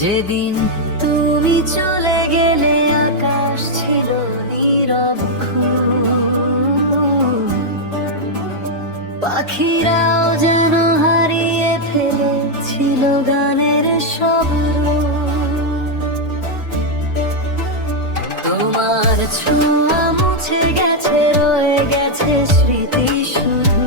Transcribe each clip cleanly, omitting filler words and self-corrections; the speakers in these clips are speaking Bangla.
যেদিন তুমি চলে গেলে আকাশ ছিল নীরব, পাখিরাও যেন হারিয়ে ফেলেছিল গানের সব রূপ। তোমার ছোঁয়া মুছে গেছে, রয়ে গেছে স্মৃতি শুধু।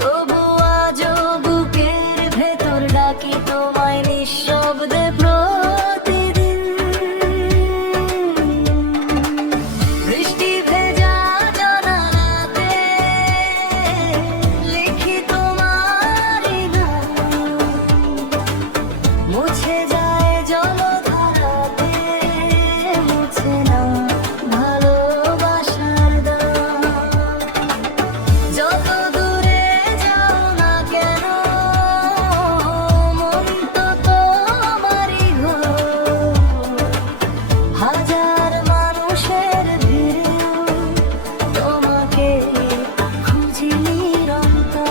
তবু আজও বুকের ভেতর ডাকি তোমায় নিঃশব্দে প্রতিদিন। বৃষ্টি ভেজা জানালাতে লিখি তোমারই নাম, মুছে যায় জলধারাতে, মুছে না ভালোবাসার দাম। যত দূরে যাও না কেন মন তো তোমারই গো। হাজার মানুষের ভিড়েও তোমাকে খুঁজি নিরন্তর।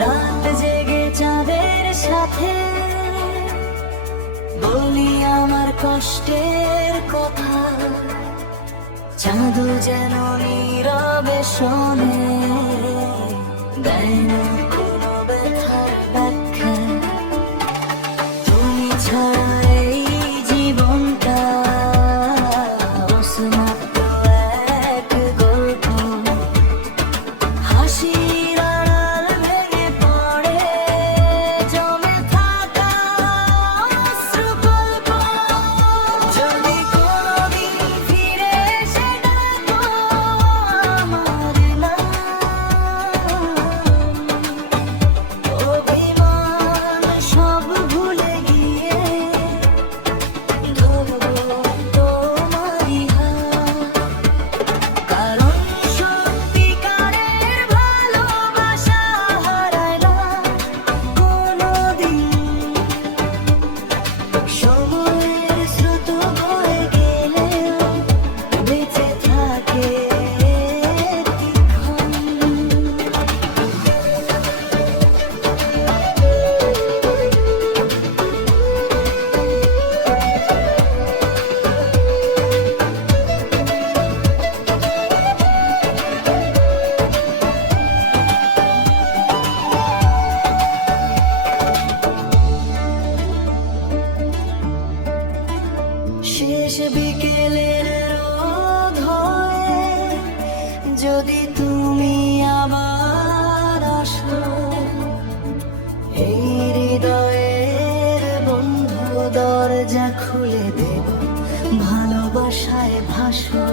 রাত জেগে চাঁদের সাথে বলি আমার কষ্টের কথা, চাঁদও যেন নীরবে শোনে, দেয় না কোনো ব্যথার ব্যাখ্যা। তুমি ছাড়া এই জীবনটা অসমাপ্ত এক গল্প। হাসির আড়াল ভেঙে পড়ে জমে থাকা অশ্রুকল্প। যদি কোনোদিন ফিরে এসে ডাকো আমার নাম, অভিমান সব ভুলে গিয়ে ধরবো তোমারই হাত। কারণ সত্যিকারের ভালোবাসা হারায় না কোনোদিন। সময়ের স্রোত বয়ে গেলেও বেঁচে থাকে প্রতিক্ষণ। শেষ বিকেলের রোদ হয়ে যদি তুমি আবার আসো, এই হৃদয়ের বন্ধু দরজা খুলে দেব, ভালোবাসায় ভাসো।